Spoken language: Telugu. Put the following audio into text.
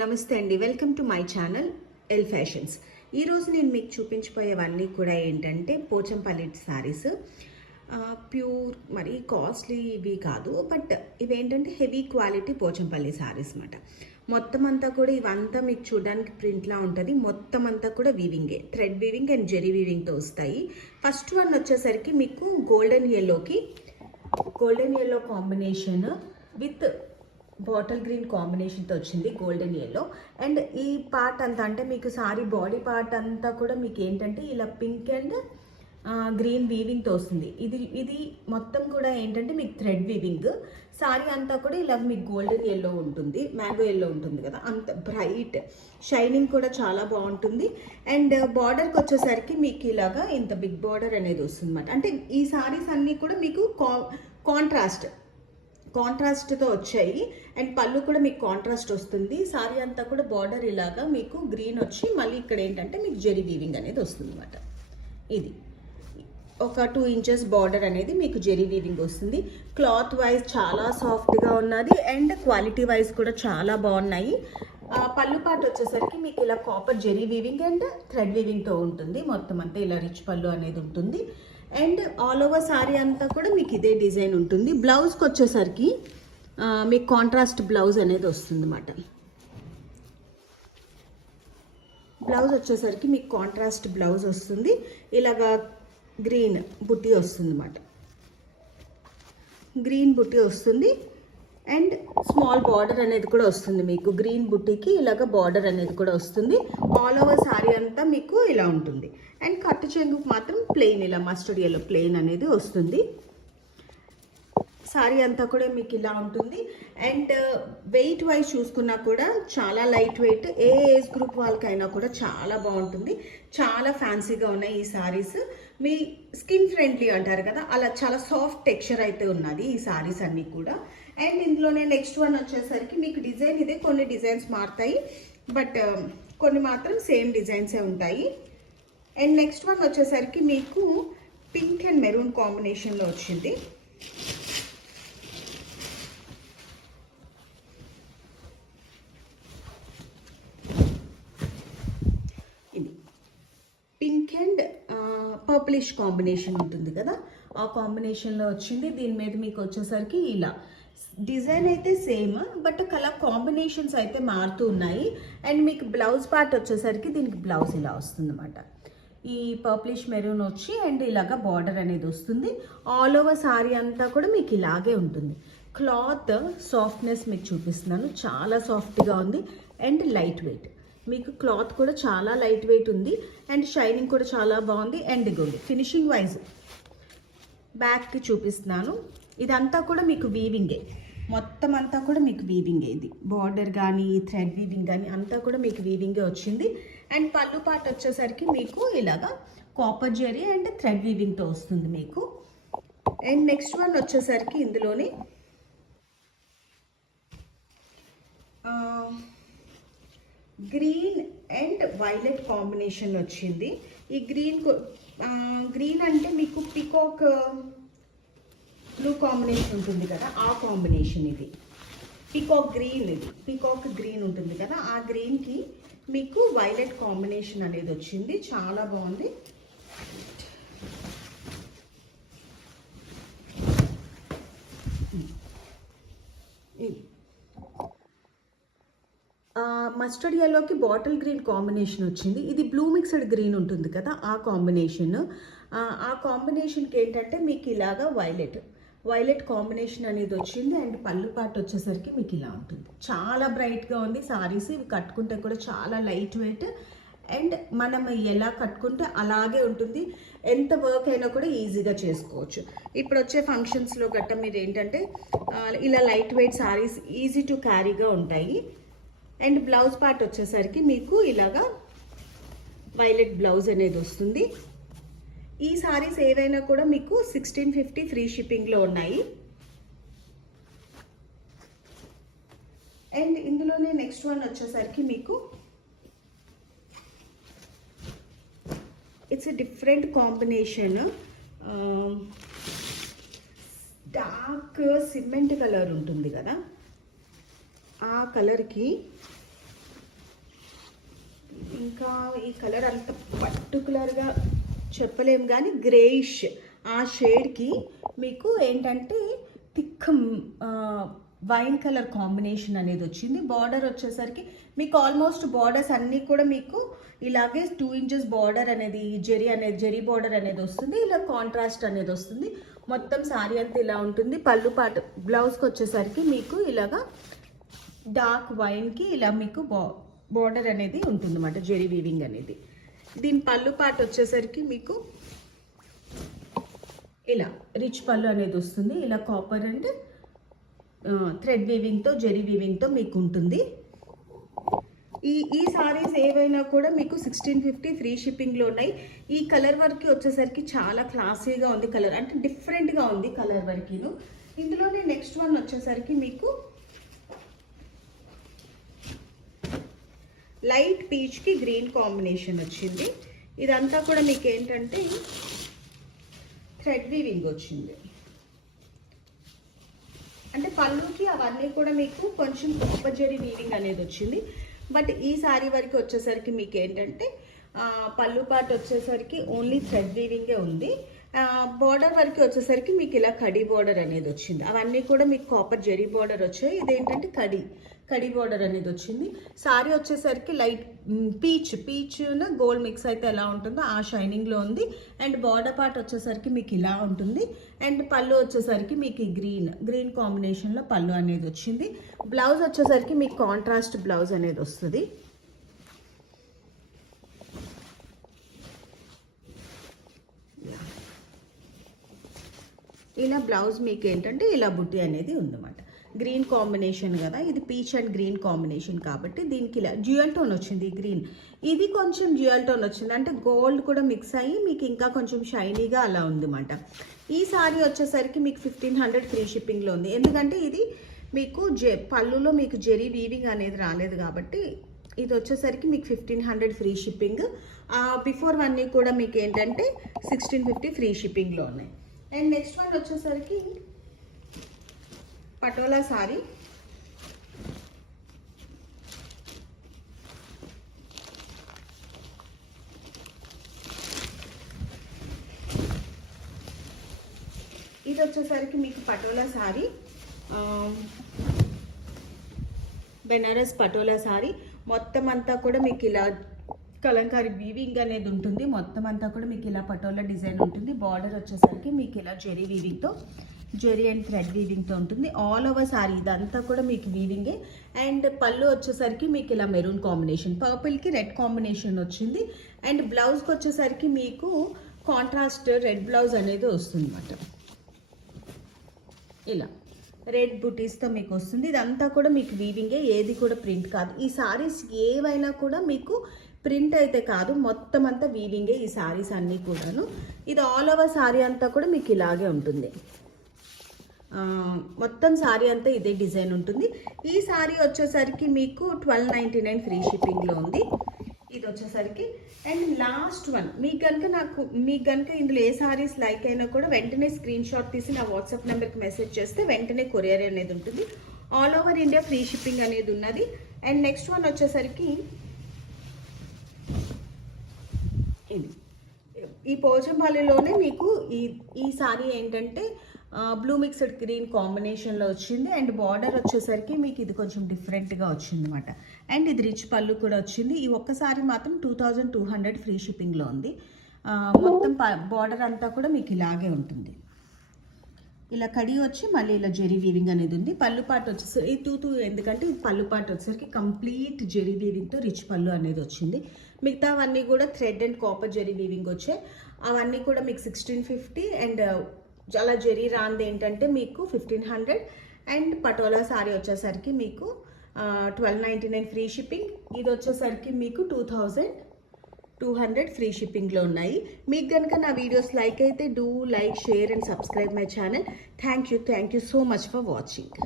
నమస్తే అండి. Welcome to my channel L fashions. ఈరోజు నేను మీకు చూపించిపోయేవన్నీ కూడా ఏంటంటే పోచంపల్లి శారీస్. ప్యూర్ మరి కాస్ట్లీ ఇవి కాదు, బట్ ఇవేంటంటే హెవీ క్వాలిటీ పోచంపల్లి శారీస్ అన్నమాట. మొత్తం అంతా కూడా ఇవంతా మీకు చూడడానికి ప్రింట్లా ఉంటుంది. మొత్తం అంతా కూడా వీవింగే, థ్రెడ్ వీవింగ్ అండ్ జెరీ వీవింగ్తో వస్తాయి. ఫస్ట్ వన్ వచ్చేసరికి మీకు golden yellow combination with bottle green కాంబినేషన్తో వచ్చింది, గోల్డెన్ ఎల్లో. అండ్ ఈ పార్ట్ అంతా అంటే మీకు సారీ బాడీ పార్ట్ అంతా కూడా మీకు ఏంటంటే ఇలా పింక్ అండ్ గ్రీన్ వీవింగ్తో వస్తుంది. ఇది మొత్తం కూడా ఏంటంటే మీకు థ్రెడ్ వీవింగ్. సారీ అంతా కూడా ఇలా మీకు గోల్డెన్ ఎల్లో ఉంటుంది, మ్యాంగో ఎల్లో ఉంటుంది కదా, అంత బ్రైట్ షైనింగ్ కూడా చాలా బాగుంటుంది. అండ్ బార్డర్కి వచ్చేసరికి మీకు ఇలాగా ఇంత బిగ్ బార్డర్ అనేది వస్తుంది అన్నమాట. అంటే ఈ సారీస్ అన్నీ కూడా మీకు కాంట్రాస్ట్తో వచ్చాయి. అండ్ పళ్ళు కూడా మీకు కాంట్రాస్ట్ వస్తుంది. సారీ అంతా కూడా బార్డర్ ఇలాగా మీకు గ్రీన్ వచ్చి మళ్ళీ ఇక్కడ ఏంటంటే మీకు జెరీ వీవింగ్ అనేది వస్తుంది అన్నమాట. ఇది ఒక 2 ఇంచెస్ బార్డర్ అనేది మీకు జెరీ వీవింగ్ వస్తుంది. క్లాత్ వైజ్ చాలా సాఫ్ట్గా ఉన్నది అండ్ క్వాలిటీ వైజ్ కూడా చాలా బాగున్నాయి. పళ్ళు పాటు వచ్చేసరికి మీకు ఇలా copper zari weaving and thread వీవింగ్తో ఉంటుంది. మొత్తం అంతా ఇలా రిచ్ పళ్ళు అనేది ఉంటుంది. అండ్ ఆల్ ఓవర్ సారీ అంతా కూడా మీకు ఇదే డిజైన్ ఉంటుంది. బ్లౌజ్కి వచ్చేసరికి మీకు కాంట్రాస్ట్ బ్లౌజ్ అనేది వస్తుంది అన్నమాట. బ్లౌజ్ వచ్చేసరికి మీకు కాంట్రాస్ట్ బ్లౌజ్ వస్తుంది. ఇలాగా గ్రీన్ బుట్టి వస్తుంది అన్నమాట. గ్రీన్ బుట్టి వస్తుంది అండ్ స్మాల్ బార్డర్ అనేది కూడా వస్తుంది. మీకు గ్రీన్ బుట్టికి ఇలాగ బార్డర్ అనేది కూడా వస్తుంది. ఆల్ ఓవర్ సారీ అంతా మీకు ఇలా ఉంటుంది. అండ్ కట్టు చెంగుకు మాత్రం ప్లెయిన్ ఇలా మస్టర్డ్ ఎల్లో ప్లెయిన్ అనేది వస్తుంది. సారీ అంతా కూడా మీకు ఇలా ఉంటుంది. అండ్ వెయిట్ వైజ్ చూసుకున్నా కూడా చాలా లైట్ వెయిట్, ఏ ఏజ్ గ్రూప్ వాళ్ళకైనా కూడా చాలా బాగుంటుంది. చాలా ఫ్యాన్సీగా ఉన్నాయి ఈ సారీస్. మీ స్కిన్ ఫ్రెండ్లీ అంటారు కదా, అలా చాలా సాఫ్ట్ టెక్స్చర్ అయితే ఉన్నది ఈ సారీస్ అన్నీ కూడా. అండ్ ఇందులోనే నెక్స్ట్ వన్ వచ్చేసరికి మీకు డిజైన్ ఇదే, కొన్ని డిజైన్స్ మారుతాయి బట్ కొన్ని మాత్రం సేమ్ డిజైన్సే ఉంటాయి. అండ్ నెక్స్ట్ వన్ వచ్చేసరికి మీకు పింక్ అండ్ మెరూన్ కాంబినేషన్లో వచ్చింది. ఇది పింక్ అండ్ పర్పులిష్ కాంబినేషన్ ఉంటుంది కదా, ఆ కాంబినేషన్లో వచ్చింది. దీని మీద మీకు వచ్చేసరికి ఇలా డిజైన్ అయితే సేమ్ బట్ కలర్ కాంబినేషన్స్ అయితే మారుతూ ఉన్నాయి. అండ్ మీకు బ్లౌజ్ పార్ట్ వచ్చేసరికి దీనికి బ్లౌజ్ ఇలా వస్తుంది అన్నమాట. ఈ పర్పులిష్ మెరూన్ వచ్చి అండ్ ఇలాగా బార్డర్ అనేది వస్తుంది. ఆల్ ఓవర్ సారీ అంతా కూడా మీకు ఇలాగే ఉంటుంది. క్లాత్ సాఫ్ట్నెస్ మీకు చూపిస్తున్నాను, చాలా సాఫ్ట్గా ఉంది అండ్ లైట్ వెయిట్. మీకు క్లాత్ కూడా చాలా లైట్ వెయిట్ ఉంది అండ్ షైనింగ్ కూడా చాలా బాగుంది. అండ్ ఇగోండి ఫినిషింగ్ వైజ్ బ్యాక్కి చూపిస్తున్నాను. ఇదంతా కూడా మీకు వీవింగే, మొత్తం అంతా కూడా మీకు వీవింగే. ఇది బార్డర్ కానీ థ్రెడ్ వీవింగ్ కానీ అంతా కూడా మీకు వీవింగే వచ్చింది. అండ్ పళ్ళు పార్ట్ వచ్చేసరికి మీకు ఇలాగా కాపర్ జెరీ అండ్ థ్రెడ్ వీవింగ్తో వస్తుంది మీకు. అండ్ నెక్స్ట్ వన్ వచ్చేసరికి ఇందులోనే గ్రీన్ అండ్ వైలెట్ కాంబినేషన్ వచ్చింది. ఈ గ్రీన్ అంటే మీకు పికాక్ బ్లూ కాంబినేషన్ ఉంటుంది కదా, ఆ కాంబినేషన్. ఇది పికాక్ గ్రీన్ ఉంటుంది కదా, ఆ గ్రీన్కి మీకు వైలెట్ కాంబినేషన్ అనేది వచ్చింది. చాలా బాగుంది. మస్టర్డ్ ఎల్లోకి బాటిల్ గ్రీన్ కాంబినేషన్ వచ్చింది. ఇది బ్లూ మిక్స్డ్ గ్రీన్ ఉంటుంది కదా, ఆ కాంబినేషన్కి ఏంటంటే మీకు ఇలాగా వైలెట్ కాంబినేషన్ అనేది వచ్చింది. అండ్ పళ్ళు పార్ట్ వచ్చేసరికి మీకు ఇలా ఉంటుంది. చాలా బ్రైట్గా ఉంది సారీస్. ఇవి కట్టుకుంటే కూడా చాలా లైట్ వెయిట్ అండ్ మనం ఎలా కట్టుకుంటే అలాగే ఉంటుంది. ఎంత వర్క్ అయినా కూడా ఈజీగా చేసుకోవచ్చు. ఇప్పుడు వచ్చే ఫంక్షన్స్లో గట్ట మీరు ఏంటంటే ఇలా light weight sarees easy to క్యారీగా ఉంటాయి. అండ్ బ్లౌజ్ పార్ట్ వచ్చేసరికి మీకు ఇలాగా వైలెట్ బ్లౌజ్ అనేది వస్తుంది. ఈ సారీస్ ఏవైనా కూడా మీకు 1650 ఫ్రీ షిప్పింగ్లో ఉన్నాయి. అండ్ ఇందులోనే నెక్స్ట్ వన్ వచ్చేసరికి మీకు it's a different combination. Dark cement colour ఉంటుంది కదా, ఆ కలర్కి ఇంకా ఈ కలర్ అంత పర్టికులర్గా చెప్పలేం కానీ గ్రేయిష్ ఆ షేడ్కి మీకు ఏంటంటే థిక్ వైన్ కలర్ కాంబినేషన్ అనేది వచ్చింది. బార్డర్ వచ్చేసరికి మీకు ఆల్మోస్ట్ బార్డర్స్ అన్నీ కూడా మీకు ఇలాగే 2 ఇంచెస్ బార్డర్ అనేది జెరీ బార్డర్ అనేది వస్తుంది. ఇలా కాంట్రాస్ట్ అనేది వస్తుంది. మొత్తం సారీ అంతా ఇలా ఉంటుంది. పళ్ళు పాటు బ్లౌజ్కి వచ్చేసరికి మీకు ఇలాగా డార్క్ వైన్కి ఇలా మీకు బార్డర్ అనేది ఉంటుంది అన్నమాట, జెరీ వీవింగ్ అనేది. దీని పళ్ళు పాటు వచ్చేసరికి మీకు ఇలా రిచ్ పళ్ళు అనేది వస్తుంది. ఇలా కాపర్ అండ్ థ్రెడ్ వీవింగ్తో జెరీ వీవింగ్తో మీకు ఉంటుంది. ఈ సారీస్ ఏవైనా కూడా మీకు 1650 ఫ్రీ షిప్పింగ్లో ఉన్నాయి. ఈ కలర్ వర్క్ వచ్చేసరికి చాలా క్లాసీగా ఉంది. కలర్ అంటే డిఫరెంట్గా ఉంది కలర్ వర్క్ను. ఇందులోనే నెక్స్ట్ వన్ వచ్చేసరికి మీకు లైట్ పీచ్కి గ్రీన్ కాంబినేషన్ వచ్చింది. ఇదంతా కూడా మీకు ఏంటంటే థ్రెడ్ వీవింగ్ వచ్చింది. అంటే పళ్ళుకి అవన్నీ కూడా మీకు కొంచెం జెరీ వీవింగ్ అనేది వచ్చింది. బట్ ఈ సారీ వరకు వచ్చేసరికి మీకు ఏంటంటే పళ్ళు పాటు వచ్చేసరికి ఓన్లీ థ్రెడ్ వీవింగే ఉంది. బార్డర్ వరకు వచ్చేసరికి మీకు ఇలా కడీ బార్డర్ అనేది వచ్చింది. అవన్నీ కూడా మీకు కాపర్ జెరీ బార్డర్ వచ్చాయి. ఇదేంటంటే కడీ బార్డర్ అనేది వచ్చింది. సారీ వచ్చేసరికి లైట్ పీచ్ గోల్డ్ మిక్స్ అయితే ఎలా ఉంటుందో ఆ షైనింగ్లో ఉంది. అండ్ బార్డర్ పార్ట్ వచ్చేసరికి మీకు ఇలా ఉంటుంది. అండ్ పళ్ళు వచ్చేసరికి మీకు గ్రీన్ కాంబినేషన్లో పళ్ళు అనేది వచ్చింది. బ్లౌజ్ వచ్చేసరికి మీకు కాంట్రాస్ట్ బ్లౌజ్ అనేది వస్తుంది. ఇలా బ్లౌజ్ మీకు ఏంటంటే ఇలా బుట్టి అనేది ఉందన్నమాట. గ్రీన్ కాంబినేషన్ కదా, ఇది పీచ్ అండ్ గ్రీన్ కాంబినేషన్ కాబట్టి దీనికి ఇలా డ్యూయల్ టోన్ వచ్చింది. గ్రీన్ ఇది కొంచెం డ్యూయల్ టోన్ వచ్చింది, అంటే గోల్డ్ కూడా మిక్స్ అయ్యి మీకు ఇంకా కొంచెం షైనీగా అలా ఉందన్నమాట. ఈ సారీ వచ్చేసరికి మీకు 1500 ఫ్రీ షిప్పింగ్లో ఉంది. ఎందుకంటే ఇది మీకు పళ్ళులో మీకు జెరీ వీవింగ్ అనేది రాలేదు కాబట్టి ఇది వచ్చేసరికి మీకు 1500 ఫ్రీ షిప్పింగ్. బిఫోర్ అన్నీ కూడా మీకు ఏంటంటే 1650 ఫ్రీ షిప్పింగ్లో ఉన్నాయి. అండ్ నెక్స్ట్ వన్ వచ్చేసరికి పటోలా సారీ. ఇది వచ్చేసరికి మీకు పటోలా సారీ, బెనారస్ పటోలా సారీ. మొత్తం అంతా కూడా మీకు ఇలా కలంకారీ వీవింగ్ అనేది ఉంటుంది. మొత్తం అంతా కూడా మీకు ఇలా పటోలా డిజైన్ ఉంటుంది. బార్డర్ వచ్చేసరికి మీకు ఇలా జెరీ వీవింగ్తో జెరీ అండ్ థ్రెడ్ వీవింగ్తో ఉంటుంది. ఆల్ ఓవర్ సారీ ఇదంతా కూడా మీకు వీవింగే. అండ్ పళ్ళు వచ్చేసరికి మీకు ఇలా మెరూన్ కాంబినేషన్, పర్పుల్కి రెడ్ కాంబినేషన్ వచ్చింది. అండ్ బ్లౌజ్కి వచ్చేసరికి మీకు కాంట్రాస్ట్ రెడ్ బ్లౌజ్ అనేది వస్తుంది అన్నమాట. ఇలా రెడ్ బుటీస్తో మీకు వస్తుంది. ఇదంతా కూడా మీకు వీవింగే, ఏది కూడా ప్రింట్ కాదు. ఈ సారీస్ ఏవైనా కూడా మీకు ప్రింట్ అయితే కాదు, మొత్తం అంతా వీవింగే ఈ సారీస్ అన్నీ కూడాను. ఇది ఆల్ ఓవర్ సారీ అంతా కూడా మీకు ఇలాగే ఉంటుంది. మొత్తం సారీ అంతా ఇదే డిజైన్ ఉంటుంది. ఈ సారీ వచ్చేసరికి మీకు 1299 ఫ్రీ షిప్పింగ్లో ఉంది. ఇది వచ్చేసరికి అండ్ లాస్ట్ వన్ మీకు కనుక ఇందులో ఏ సారీస్ లైక్ అయినా కూడా వెంటనే స్క్రీన్ షాట్ తీసి నా వాట్సాప్ నెంబర్కి మెసేజ్ చేస్తే వెంటనే కొరియర్ అనేది ఉంటుంది. All over India free shipping అనేది ఉన్నది. అండ్ నెక్స్ట్ వన్ వచ్చేసరికి ఇది ఈ పోచంపల్లిలోనే మీకు ఈ సారీ ఏంటంటే బ్లూ మిక్స్డ్ గ్రీన్ కాంబినేషన్లో వచ్చింది. అండ్ బార్డర్ వచ్చేసరికి మీకు ఇది కొంచెం డిఫరెంట్గా వచ్చింది అనమాట. అండ్ ఇది రిచ్ పళ్ళు కూడా వచ్చింది. ఈ ఒక్కసారి మాత్రం 2200 ఫ్రీ షిప్పింగ్లో ఉంది. మొత్తం బార్డర్ అంతా కూడా మీకు ఇలాగే ఉంటుంది. ఇలా కడి వచ్చి మళ్ళీ ఇలా జెరీ వీవింగ్ అనేది ఉంది. పళ్ళు పాటు వచ్చేసరికి ఈ ఎందుకంటే ఈ పళ్ళు పాటు వచ్చేసరికి కంప్లీట్ జెరీ వీవింగ్తో రిచ్ పళ్ళు అనేది వచ్చింది. మిగతావన్నీ కూడా thread and copper zari weaving వచ్చాయి. అవన్నీ కూడా మీకు 1650 అండ్ చాలా జెరీ రాంది ఏంటంటే మీకు 1500. అండ్ పటోలా సారీ వచ్చేసరికి మీకు 1299 ఫ్రీ షిప్పింగ్. ఇది వచ్చేసరికి మీకు 2200 ఫ్రీ షిప్పింగ్లో ఉన్నాయి. మీకు కనుక నా వీడియోస్ లైక్ అయితే do like, share and subscribe my channel. Thank you so much for watching.